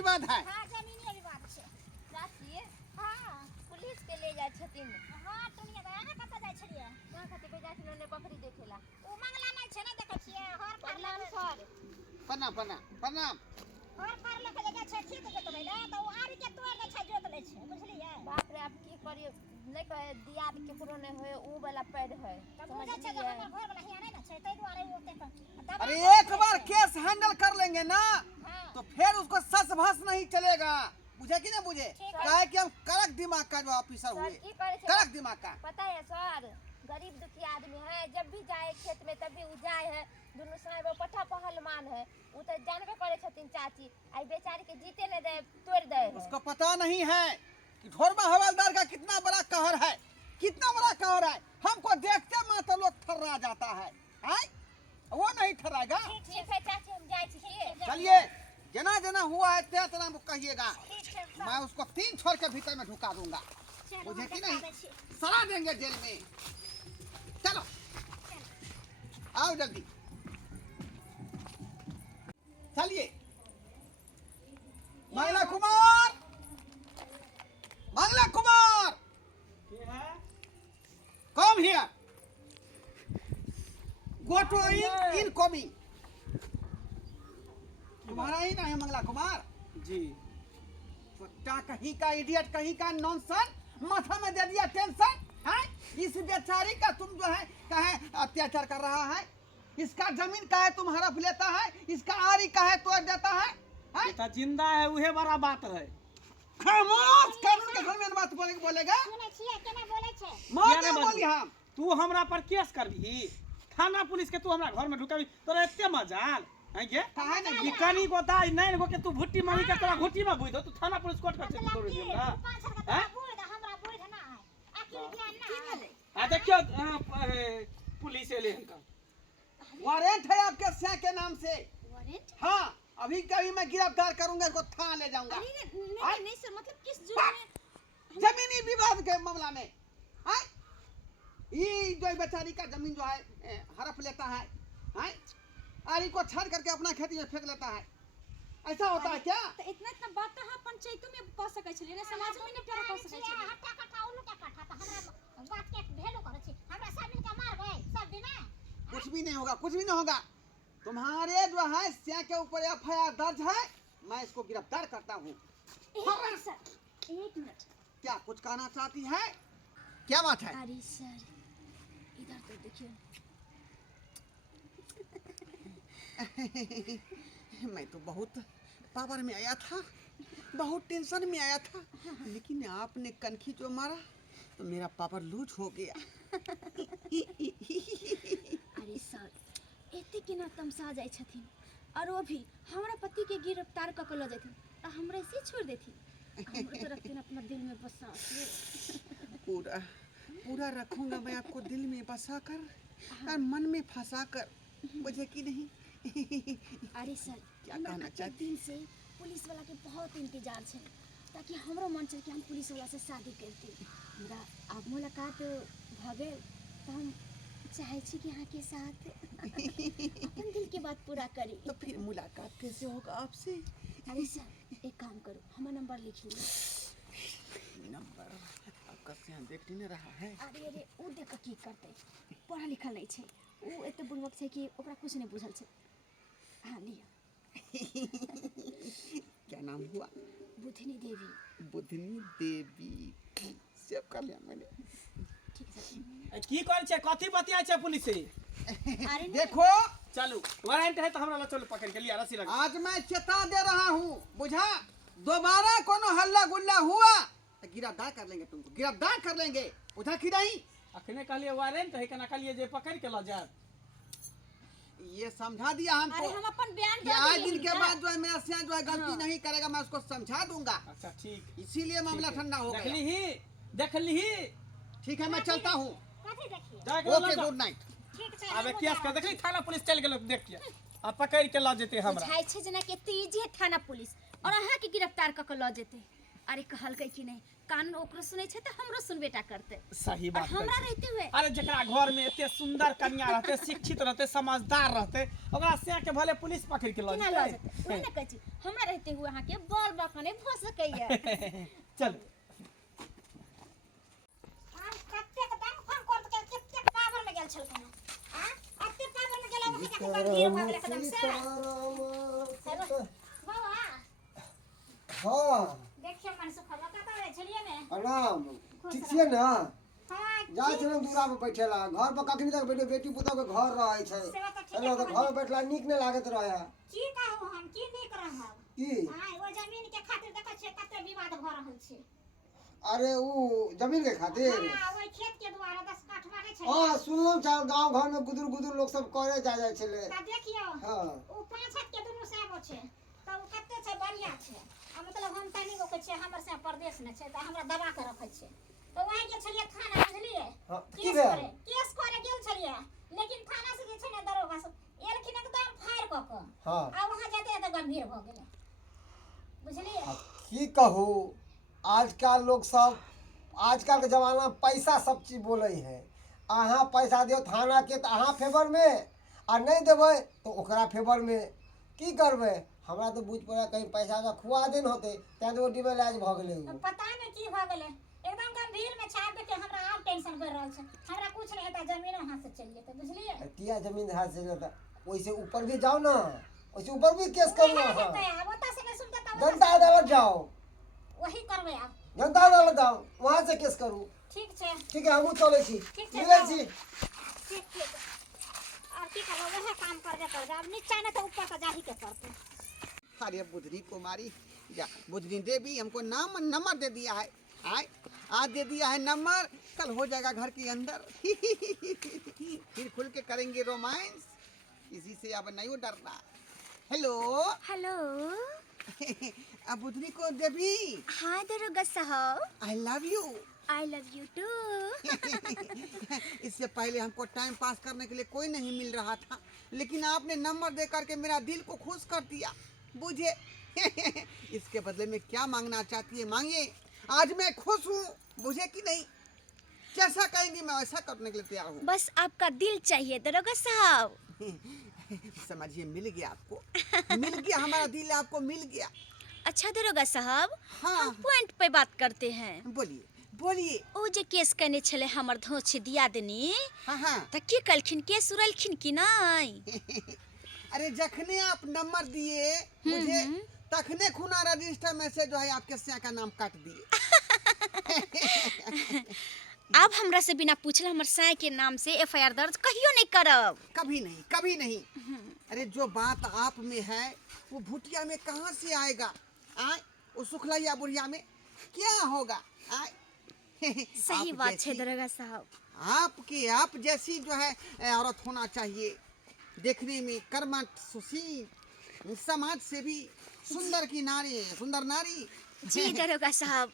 विवाद है। हां जमीनी विवाद छे चाची हां पुलिस के ले जाय छथिन। हां टुनिया दाना कत जाय छलिए कहां खातिर पे जाय छथिन ने बकरी देखेला। ओ मंगला नै छे ना देखै छियै हर प्रणाम सर। प्रणाम प्रणाम प्रणाम। हर फार लेके ले जाय छै खेत जोतबै ले त ओ आरी के तोड़ दै छै जोत लै छै बुझलियै। बाप रे आप की करियो नहीं कहे दियाद केकरो नहीं होए ऊ वाला पैर है तब बुझै छै जे हमर घर वाला हिया नै ना छै तै दुआरे ओ ओते दबा। अरे एक बार केस हैंडल कर लेंगे ना तो फिर उसको सस भस नहीं चलेगा। बुझे कि नहीं बुझे? काहे कि हम कड़क दिमाग का जो ऑफिसर हुए, की करे छे कड़क दिमाग का। पता है सर गरीब दुखी आदमी है जब भी जाए खेत में तभी उ जाए है दुनु साहब पठा पहलवान है उ तो जानबे करे छथिन चाची आई बेचारी के जीते न दे तोड़ दे है। उसको पता नहीं है कि ढोरमा हवलदार का कितना बड़ा कहर है, कितना बड़ा कहर है। हमको देखते मात्र लोग थर्रा जाता है, हैं? वो नहीं थर्राएगा। ठीक है चाची हम जाए छी। चलिए जना जना हुआ है ते तना कहिएगा, मैं उसको 3 छोर के भीतर में ढुका दूंगा। मुझे कि नहीं सड़ा देंगे जेल में। चलो आओ जल्दी चलिए। Mangala Kumar, Mangala Kumar come here, go to in coming. तुम्हारा ही ना है मंगला कुमार जी। छोटा कहीं का इडियट, कहीं का नॉनसेंस, माथा में दे दिया टेंशन है। इस बेचारी का तुम जो है कहे अत्याचार कर रहा है। इसका जमीन का है तुम हड़प लेता है, इसका आरी का है तोड़ देता है। बेटा जिंदा है उहे बड़ा बात है। खामोश, कानून के घर में बात बोलेगा। सुनै छियै केना बोलै छै माने बोली हम। तू हमरा पर केस करबी, थाना पुलिस के तू हमरा घर में ढुकाबी, तोरा एते मजाल है गे? काहे नहीं ई कनी गोता ई नहीं गो के तू भुट्टी मांगी के तोरा घुट्टी में बुझ दो, तू थाना पुलिस कोर्ट कर छोड़ मतलब दियो कि ना। 5 बूढ़ हमरा बूढ़ ना है आखिर ज्ञान ना है। आ देखियो पुलिस एले हन का वारंट है आपके स्या के नाम से। वारंट? हाँ अभी कभी मैं गिरफ्तार करूंगा, इसको थाना ले जाऊंगा। नहीं सर मतलब किस जुर्म में? जमीनी विवाद के मामला में हैं? ये जो बेचारी का जमीन जो है हड़प लेता है, हैं? आरी को छाड़ करके अपना खेती में फेंक लेता है। ऐसा होता है क्या? तो इतना बात तो पंचायत में कह सकै छलिए ना, समाज में नहीं कह सकै छलिए। हट्टा कट्टा उल्लू का कट्टा तो हमरा बात के भेलू करे छी। हमरा सब मिल के मार गए सब दिन में। कुछ भी नहीं होगा, कुछ भी नहीं होगा। तुम्हारे जो है स्या के ऊपर एफआईआर दर्ज है, मैं इसको गिरफ्तार करता हूँ। सर 1 मिनट क्या कुछ कहना चाहती है? क्या बात है? अरे सर इधर तो देखिए। मैं तो बहुत पावर में आया था, बहुत टेंशन में आया था, लेकिन आपने कनखी जो मारा तो मेरा पावर लूज हो गया। अरे सर एते केना तमसा जाय छथिन और वो भी हमरा पति के गिरफ्तार क के ल जेथिन त हमरा से छोड़ देथिन। हमरा तो रखते अपना दिल में बसा के। पूरा पूरा रखूंगा मैं आपको दिल में बसा कर और मन में फंसा कर। मुझे कि नहीं? अरे सर क्या हमरा कहना कते चाहती? दिन से पुलिस वाला के बहुत इंतजार छे ताकि हमरो मन छे कि हम पुलिस वाला से शादी करती। हमरा अब मुलाकात भ गेल त हम चाहे छी कि यहाँ के साथ अपन दिल की बात पूरा करी। तो फिर मुलाकात कैसे होगा आपसे? अरे सर एक काम करो हमारा नंबर लिख लीजिए। नंबर आपका स्या देख नहीं रहा है। अरे अरे उ देख की करते पढ़ा लिखल नहीं छे, उ एते बुड़बक छे कि ओकरा कुछ नहीं बुझल छे। हाँ लिया। क्या नाम हुआ? बुधनी देवी। बुधनी देवी सेव कर लिया मैंने। ठीक है सर। की कर छे कथि बतिया छे पुलिस से? अरे देखो चलो वारंट है तो हमरा ला चलो पकड़ के लिया रस्सी लगा। आज मैं चेता दे रहा हूँ, बुझा? दोबारा कोनो हल्ला गुल्ला हुआ तो गिरफ्तार कर लेंगे, तुमको गिरफ्तार कर लेंगे। बुझा कि नहीं? अखने कहलिए वारंट है केना कहलिए जे पकड़ के ला जा। ये समझा दिया हमको। अरे हम अपन बयान कि आज दिन के बाद जो है मेरा स्या जो है गलती नहीं करेगा, मैं उसको समझा दूंगा। अच्छा ठीक, इसीलिए मामला ठंडा हो गया। देख ली। ठीक है मैं चलता हूँ। कथि देखिए? Okay good night. ठीक छै। अबे केस कर देखली थाना पुलिस चल गेल देख के आ पकड़ के ला जेते हमरा। बुझाई छे जना के तेजी है थाना पुलिस और अहाँ के गिरफ्तार क के ल जेते। अरे कहलकै कि नहीं कानून ओकरो सुनै छै त हमरो सुनबेटा करते। सही और बात हमरा कहै छी। रहते हुए अरे जकरा घर में एते सुंदर कन्या रहते, शिक्षित रहते, समझदार रहते, ओकरा से के भले पुलिस पकड़ के ल केना लऽ जेतै ओही ने कहै छी हमरा रहते हुए अहाँ के बड़ बकने भ सकैया। चल हम कतेक दाम फोन कर के कतेक पावर में गेल छलखिन हां अते पावर में गेला वहां जाके बड़ भीड़ भ गेल एकदम से। बाबा हाँ देखिए मन से खला का करे छलिए ने। प्रणाम ठीक छियै ने हां जाइ छलहुँ दूरा पे बैठेला घर पर कखनी तक बैठे बेटी पुतहु के घर रहै छै सेवा त ठीक एना तो घर में बैठला नीक नहीं लागत रहे की कहू हम की नीक रहब। की हां ओ जमीन के खातिर देखै छै कते विवाद भ रहल छै। अरे ऊ जमीन के खातिर हां ओइ खेत के द्वारा 10 काठ मारे छै। हाँ सुनलहुँ चार गांव घर में गुदुर गुदुर लोग सब करे जाय छले ता देखियो हाँ ओ 5 हाथ के दुनु साब छै त ओ कते छै बढ़िया छै। आ मतलब हम तनी गो के छै हमर से परदेश में छै त हमरा दबा के रखै छै तो वही के छलिए थाना बुझलिए हाँ, की केस भेल? करे केस करे गेल छलिए लेकिन थाना से जे छै ने दरोगा सब एलखिन एकदम फायर क के हाँ आ वहां जाते त गंभीर भ गेलै बुझलिए। अब की कहू आजकल लोग सब आजकल के जमाना में पैसा सब चीज बोले है। अहाँ पैसा दियो थाना के तो अहाँ फेवर में आ नहीं देबै तो ओकरा फेवर में की करबै। हमरा तो बुझ पड़ा कहीं पैसा का खुआ दिन होते तैं तो डिबे लाज भ गेलै तो उ। पता नहीं की भ गेलै एकदम गंभीर में छाप देके हमरा आब टेंशन कर रहल छै। हमरा कुछ नहीं हेता जमीनो हाथ से चल जेतै बुझलिए। तिया जमीन हाथ से लेता वैसे ऊपर भी जाओ ना वैसे ऊपर भी केस करो ना हाँ। अब ओता से नहीं सुनते तब जनता अदालत जाओ वही करबै आब। जनता अदालत जाओ वहाँ से केस करू। ठीक छै ठीक है हमहूँ चले छी ठीक छै, मिलै जाओ। छी। ठीक ठीक और की करबो वह काम कर दे अब नीचा ने तो ऊपर तो जाही के पड़ते। अरे बुधनी कुमारी या बुधनी देवी हमको नंबर दे दिया है। आए आज दे दिया है नंबर कल हो जाएगा घर के अंदर। फिर खुल के करेंगे रोमांस इसी से अब नहीं डरना। हेलो हेलो अब बुधनी को देवी हाँ दरोगा साहब I love you. I love you too. इससे पहले हमको टाइम पास करने के लिए कोई नहीं मिल रहा था लेकिन आपने नंबर दे करके मेरा दिल को खुश कर दिया बुझे। इसके बदले में क्या मांगना चाहती है मांगिए। आज मैं खुश हूँ बुझे कि नहीं। जैसा कहेंगी मैं वैसा करने के लिए तैयार हूँ। बस आपका दिल चाहिए दरोगा साहब। समझिए मिल गया आपको मिल गया हमारा दिल आपको मिल गया। अच्छा दरोगा साहब हाँ। हम पॉइंट पे बात करते हैं। बोलिए बोलिए। ओ जे केस करने छले हमर धोछ दिया देनी हाँ हाँ त की कलखिन केस उड़लखिन कि नहीं। अरे जखने आप नंबर दिए मुझे तखने खुना रजिस्टर में से जो है आपके सिया का नाम काट दिए। अब हमरा से बिना पूछले हमर साय के नाम से एफआईआर दर्ज कहियो नहीं करब। कभी नहीं कभी नहीं। अरे जो बात आप में है वो भुटिया में कहाँ से आएगा। आए वो सुखलैया बुढ़िया में क्या होगा। आए सही आप बात है जैसी- दरोगा साहब। आपकी आप जैसी जो है औरत होना चाहिए देखने में कर्मठ सुशील समाज से भी सुंदर की नारी सुंदर नारी। जी दरोगा साहब।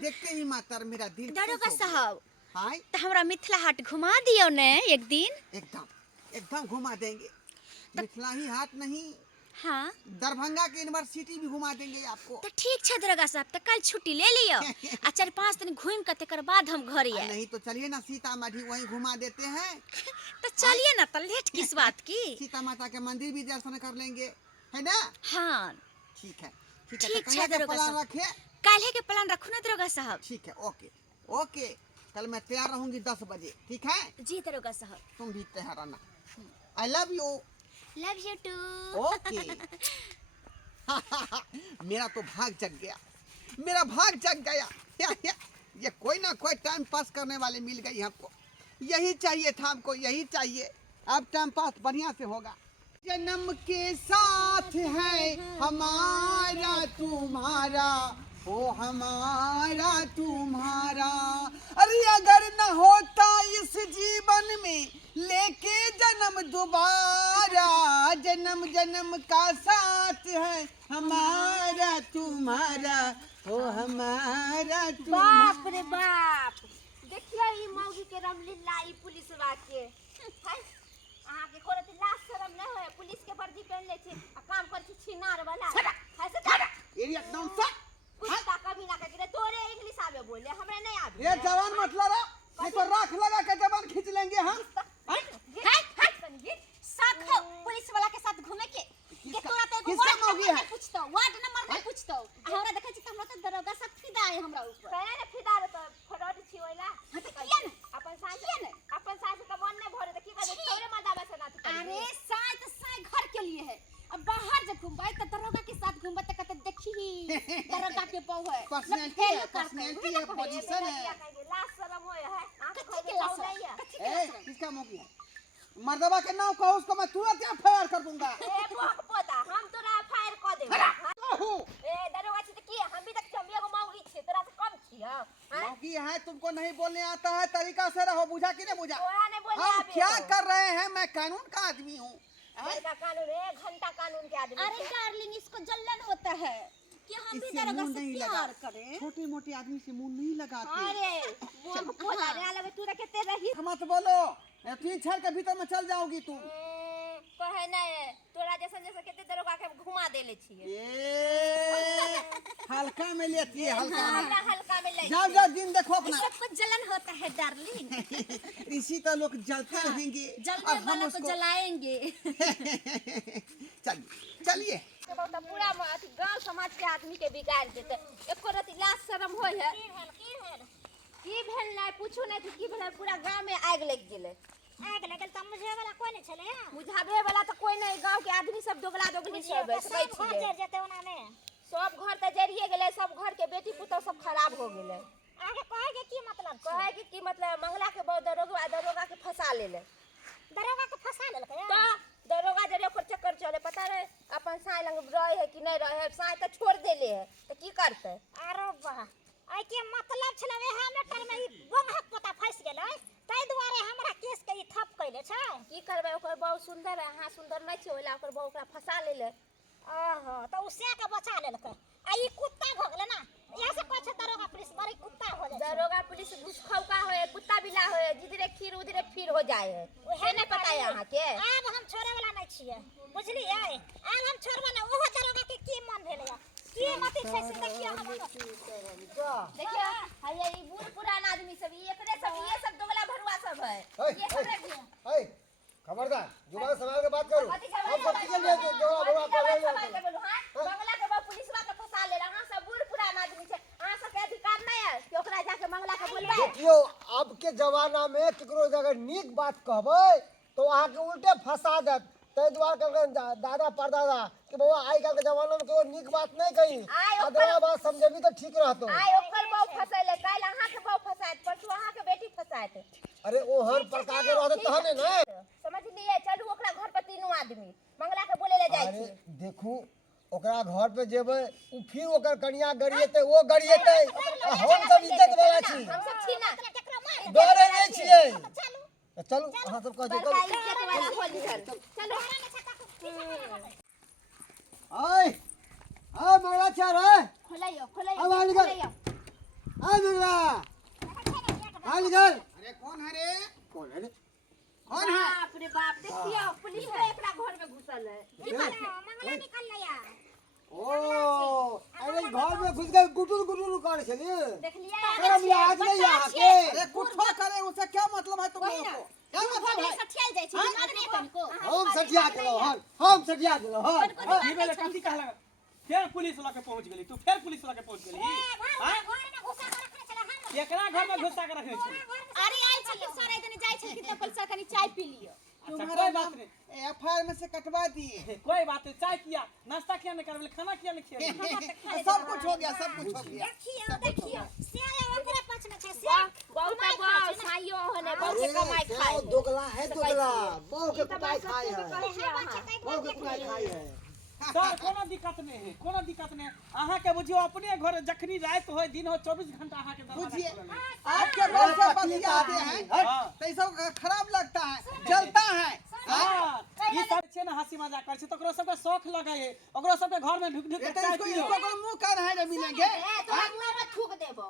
देखते ही मातर मेरा दिल खुश दरोगा हो गया। साहब हाय तो हमरा मिथिला हाट घुमा दियो ने एक दिन। एकदम एकदम घुमा देंगे। मिथिला ही हाट नहीं हाँ दरभंगा के यूनिवर्सिटी भी घुमा देंगे आपको। तो ठीक है दरोगा साहब तो कल छुट्टी ले लियो आ 4-5 दिन घूम के तेकर बाद हम घर आए। नहीं तो चलिए ना सीतामढ़ी वहीं घुमा देते हैं। तो चलिए ना तो लेट किस बात की। सीता माता के मंदिर भी दर्शन कर लेंगे है ना। हाँ ठीक है ठीक तो है कहिया का दरोगा प्लान साहब। रखे। काल्हे के प्लान रखो ना दरोगा साहब। ठीक है ओके ओके कल मैं तैयार रहूंगी 10 बजे ठीक है। जी दरोगा साहब। तुम भी तैयार रहना। I love you. Love you too. Okay मेरा तो भाग जग गया मेरा भाग जग गया। ये कोई ना कोई टाइम पास करने वाले मिल गई हमको। यही चाहिए था हमको यही चाहिए। अब टाइम पास बढ़िया से होगा। जन्म के साथ है हमारा तुम्हारा ओ हमारा तुम्हारा। अरे अगर न होता इस जीवन में लेके जन्म दोबारा जन्म जन्म का साथ है हमारा तुम्हारा ओ हमारा तुम्हारा। बाप रे बाप देखियो ई मौगी के रमलीला ई पुलिस के है। अहाँ के कोनो लाज शरम न होय पुलिस के वर्दी पहन ले छी आ काम कर छी छिनार वाला। ऐसे एरिया नॉनसेंस कुछ का कमी ना करे तोरे इंग्लिश आवे बोले हमरे नहीं आवे ये जवान मतलब है नहीं तो राख लगा के जवान खींच लेंगे हम पुलिस वाला के साथ घूमे के तोरा तो किसका मौगी है? पूछतो वार्ड नंबर नहीं पूछतो हमरा देखे छी हमरा तो दरोगा सब फिदा है हमरा ऊपर कहले ने फिदार तो फरड छी होइला हां तो किया ने अपन सास का मन नहीं भरे तो की करे तोरे मदावा से ना अरे साई तो साई घर के लिए है अब बाहर जब घूमबाई तो दरोगा के साथ घूमबा तो कहते देखी ही दरोगा के बहू है पर्सनालिटी है पोजीशन है लास्ट शर्म होए है कथी के लाश ए किसका मौकी है मर्दबा के नाम कहो उसको मैं तुरंत यहाँ फायर कर दूंगा ए पोता हम तोरा फायर क देब आहू ए दरोगा छी त की हम भी तक हम एगो मौगी छी तोरा से कम छी हां मौकी है तुमको नहीं बोलने आता है तरीका से रहो बुझा कि नहीं बुझा तोरा ने बोले हम क्या कर रहे हैं मैं कानून का आदमी हूँ का कानून है घंटा कानून के आदमी अरे डार्लिंग इसको जल्लन होता है कि हम भी इससे दरोगा मुंह से नहीं प्यार लगा करें छोटे मोटे आदमी से मुंह नहीं लगाते अरे वो पोता रे लगे तू रखते रही मत बोलो 3 के भीतर में चल जाओगी तुम कहे नहीं तोरा जैसा जैसा केते दरोगा के घुमा देले छिए ये हल्का में लेती है हल्का में हमरा हल्का में ले जाओ जाओ दिन देखो अपना सबको जलन होता है डार्लिंग इसी तरह लोग जलते रहेंगे जलने और हम वाला को उसको जलाएंगे चलिए बहुत पूरा गांव समाज के आदमी के बिगाड़ देते एको रति लाज शर्म होय है की भेल नहीं पूछू नहीं की भेल पूरा गांव में आग लग गेले आग लगल त मुझे वाला कोई नहीं छले बुझाबे वाला तो कोई नहीं गांव के आदमी सब दोगला दोगली सब है सब घर जर जेते ओना में सब घर त जरिए गेले सब घर के बेटी पुतौ सब खराब हो गेले आगे कहे के की मतलब छै कहे कि मतलब मंगला के बहुत दरोगा के फंसा लेले दरोगा के फंसा लेलकै तो दरोगा जरे ओकर चक्कर चले पता रहे अपन साई लंग रहे है कि नहीं रहे है साई तो छोड़ देले है तो की करते अरे वाह आई के मतलब छले एहा मैटर में ई बोंघक पोता फंस गेलै तै दुआरे हमरा केस के ई ठप कइले छै की करबे ओकर बहुत सुंदर है हां सुंदर नहीं छै ओला ओकर बहुत ओकरा फंसा लेले ओहो तो उसे के बचा लेलकै आ ई कुत्ता भ गेलै ना ऐसे कहै छै दरोगा पुलिस बड़ी कुत्ता हो जाइ छै दरोगा पुलिस घुसखौका होए कुत्ता बिला होए जिधरे खीर उधरे फिर हो जाए है से नहीं पता है यहाँ के आब हम छोड़े वाला नहीं छियै बुझलियै आब हम छोड़बा ना ओहो दरोगा के की मन भेलै की मति छै से देखियो हम देखियो हये ई बूढ़ पुरान आदमी सब एकरे सब ये सब दोगला भरुआ सब है ये सब रखिए खबरदार जुबान संभाल के बात करो कथी हम सब के लिए जो बड़ा कर रहे के बोलू हां मंगला के पुलिसवा के फंसा ले हां सब बूढ़ पुरान आदमी छै हां सब के अधिकार नहीं है कि ओकरा जाके मंगला के बोलबे देखियो अब के जमाना में केकरो अगर नीक बात कहबै तो अहाँ के उल्टे फंसा देत तै द्वारा कहलकै दादा परदादा कि बाबा आइ काल के जमाना में कोई नीक बात नहीं कही अदरा बात समझेबी तो ठीक रहतो आइ ओकर बहु फसैले काल अहाँ के बहु फसायत परसू अहाँ के बेटी फसायत अरे ओ हर प्रकार के रहते तहने ना समझ लिए चलू ओकरा घर पर तीनों आदमी मंगला के बोले ले जाय अरे छी देखू ओकरा घर पे जेबै उ फिर ओकर कनिया गरिएते वो गरिएते हम सब इज्जत वाला छी हम सब छी ना डरे नहीं छियै चलू अहाँ सब कह बड़का इज्जत वाला होली घर चलो ओए आ मंगला चार है खोलाइयो अब आने कर। आ मंगला आने कर अरे कौन है रे कौन है रे कौन है बाप रे बाप देखियो पुलिस वाला एकरा घर में घुसल है मंगला निकल लिया ओ अरे घर में घुस गए गुटुर गुटुर कर छली देख लिया शर्म लाज नहीं यहाँ के अरे कुत्ता करे उसे क्या मतलब है तुम लोगों को क्या मतलब है सठियाल जाइ छै माग नहीं तनको हम सटिया गेलो हम सटिया गेलो ई बेले कथी कहला फिर पुलिस वाला के पहुंच गेली तू फिर पुलिस वाला के पहुंच गेली हां घर में घुसा के रखने छले हम एकरा घर में घुसा के रखे छी अरे आइ छलिए सर इतने जाइ छै कि पुलिस कनी चाय पी लियो अच्छा तुम्हारा कोई बात नाम नहीं एफआईआर में से कटवा दिए कोई बात नहीं चाय किया नाश्ता किया नहीं करबे खाना किया नहीं किया सब कुछ हो गया सब कुछ हो गया देखियो से ओकरा पाछ में छै से बहुत बहुत साइयो होने बहुत के कमाई खाए दोगला है दोगला बहु के कुटाई खाए है बहु के कुटाई खाए है सर कोनो दिक्कत नहीं है कोनो दिक्कत नहीं अहाँ के बुझियो अपने घर जखनी रात हो दिन हो 24 घंटा अहाँ के बुझिए दरवाजा आपके घर से बतियाते हैं हां तो ये सब खराब लगता है जलता है हां ये सब छियै ना हंसी मजाक करै छै तो ओकरो सबके शौक लगे है ओकरो सबके घर में ढुक ढुक के चाय इसको पियो इसको मुंह कर है रे मिलेंगे तोरा मुंह में थूक देबो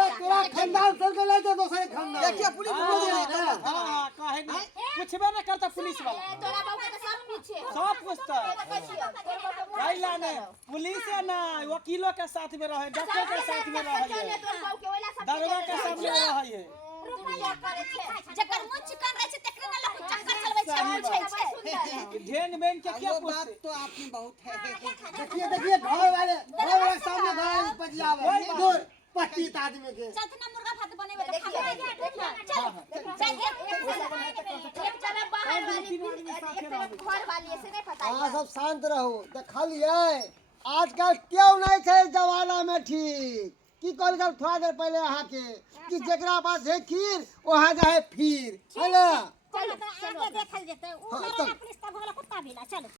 ए तोरा खानदान चल के ले दे दोसरे खानदान देखिए पुलिस बोल रही है हां कहे नहीं पूछबे ना करता पुलिस वाला तोरा बाबू के सब पूछे सब पूछता कैला ने पुलिस है ना वकीलों के साथ में रहे डॉक्टर के साथ में रहे दरोगा के सामने रहे रुपया करे छै जकर मुंह चिकन रहे छै तकरे ना लोग चक्कर चलबै छै पूछै छै ढेन बेन के क्या ये बात पूछते तो आपने बहुत है देखिए घर वाले सामने घर वाले पजियावे दूर 25 आदमी के चतना मुर्गा भात बनेबे तो एक जगह बाहर वाली एक तरफ घर वाली ऐसे नहीं पता अहाँ सब शांत रहो देखलिए आजकल क्यों नहीं थे जमाना में ठीक की कहल गल थोड़ा देर पहले अहाँ के कि जेकरा पास है खीर वहाँ जाए फिर है ना चलो आगे देखल जेतै उ हाँ, पुलिस तब होला कुत्ता बिला चलो